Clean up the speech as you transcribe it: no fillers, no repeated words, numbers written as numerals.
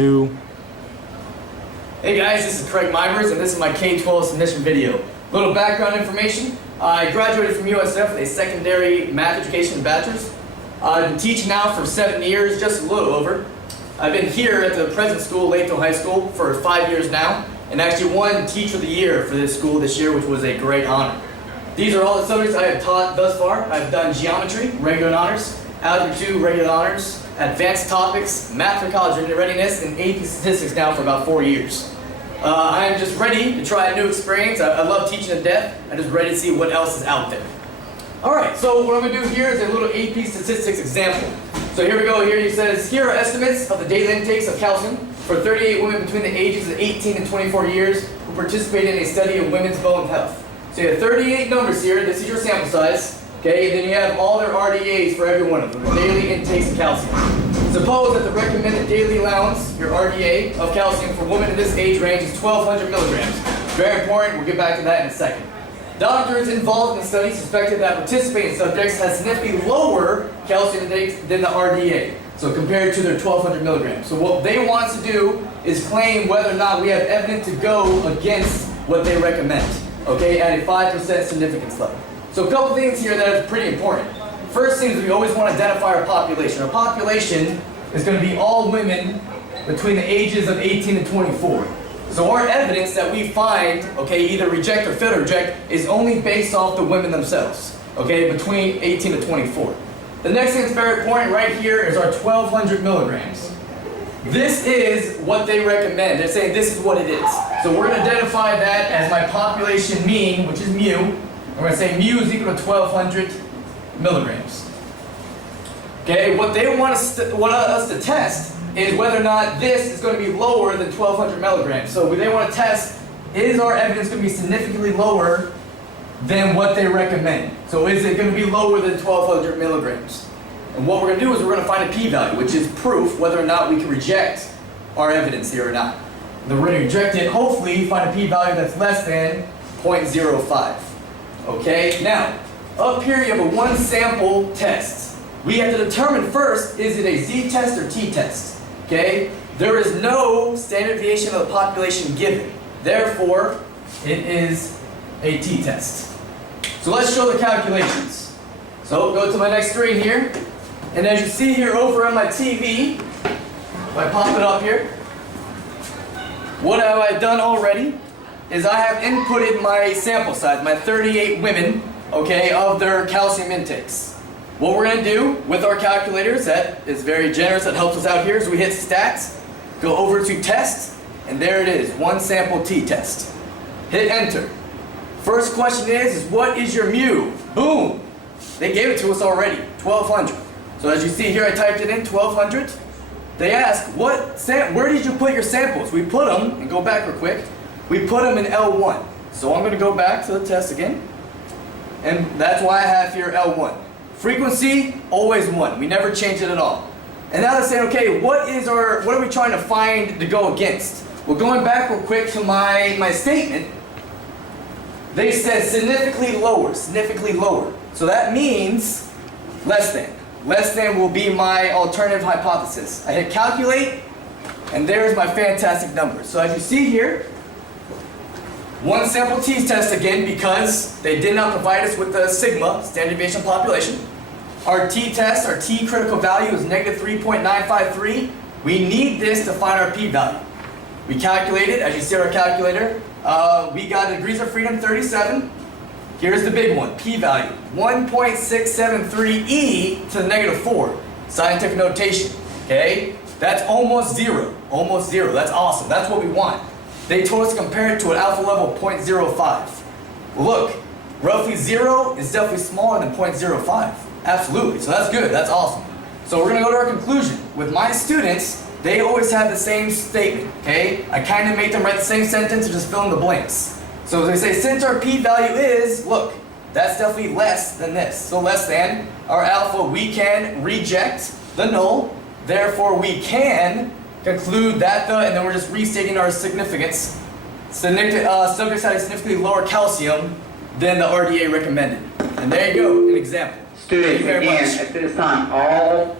2. Hey guys, this is Craig Mivers and this is my K12 submission video. Little background information. I graduated from USF with a secondary math education bachelor's. I've been teaching now for 7 years, just a little over. I've been here at the present school, Lakeville High School, for 5 years now, and actually won Teacher of the Year for this school this year, which was a great honor. These are all the subjects I have taught thus far. I've done geometry, regular honors, algebra 2, regular honors, advanced topics, math for college readiness, and AP statistics now for about 4 years. I am just ready to try a new experience. I love teaching to death. I'm just ready to see what else is out there. Alright, so what I'm going to do here is a little AP statistics example. So here we go. Here it says, here are estimates of the daily intakes of calcium for 38 women between the ages of 18 and 24 years who participated in a study of women's bone health. So you have 38 numbers here. This is your sample size. Okay, and then you have all their RDAs for every one of them, the daily intakes of calcium. Suppose that the recommended daily allowance, your RDA, of calcium for women in this age range is 1,200 milligrams. Very important. We'll get back to that in a second. Doctors involved in the study suspected that participating subjects had significantly lower calcium intake than the RDA, so compared to their 1,200 milligrams. So what they want to do is claim whether or not we have evidence to go against what they recommend, okay, at a 5% significance level. So a couple things here that are pretty important. First thing is we always want to identify our population. Our population is going to be all women between the ages of 18 and 24. So our evidence that we find, okay, either reject or fail to reject, is only based off the women themselves, okay, between 18 to 24. The next thing that's very important right here is our 1,200 milligrams. This is what they recommend. They're saying this is what it is. So we're going to identify that as my population mean, which is mu. We're going to say mu is equal to 1,200 milligrams. Okay, what they want us to test is whether or not this is going to be lower than 1,200 milligrams. So they want to test, is our evidence going to be significantly lower than what they recommend? So is it going to be lower than 1,200 milligrams? And what we're going to do is we're going to find a p-value, which is proof whether or not we can reject our evidence here or not. Then we're going to reject it, hopefully find a p-value that's less than 0.05. Okay, now, up here you have a one sample test. We have to determine first, is it a z-test or t-test? Okay, there is no standard deviation of the population given. Therefore, it is a t-test. So let's show the calculations. So go to my next screen here. And as you see here over on my TV, if I pop it up here, what have I done already is I have inputted my sample size, my 38 women, okay, of their calcium intakes. What we're going to do with our calculators, that is very generous, that helps us out here, is we hit stats, go over to test, and there it is, one sample t-test. Hit enter. First question is what is your mu? Boom! They gave it to us already, 1,200. So as you see here, I typed it in, 1,200. They ask, where did you put your samples? We put them, and go back real quick, we put them in L1. So I'm going to go back to the test again, and that's why I have here L1. Frequency, always 1. We never change it at all. And now they're saying, okay, what are we trying to find to go against? Well, going back real quick to my statement, they said significantly lower, significantly lower. So that means less than. Less than will be my alternative hypothesis. I hit calculate, and there's my fantastic number. So as you see here, one sample t-test again because they did not provide us with the sigma, standard deviation population. Our t-test, our t critical value is negative 3.953. We need this to find our p-value. We calculated, as you see on our calculator, we got degrees of freedom 37. Here's the big one, p-value, 1.673e to the negative 4. Scientific notation, okay? That's almost zero, that's awesome, that's what we want. They told us to compare it to an alpha level of 0.05. Well, look, roughly 0 is definitely smaller than 0.05. Absolutely, so that's good, that's awesome. So we're going to go to our conclusion. With my students, they always have the same statement, okay? I kind of make them write the same sentence and just fill in the blanks. So they say, since our p-value is, look, that's definitely less than this. So less than our alpha, we can reject the null. Therefore, we can conclude that and then we're just restating our significance. Subjects had a significantly lower calcium than the RDA recommended. And there you go, an example. Students, again, at this time, all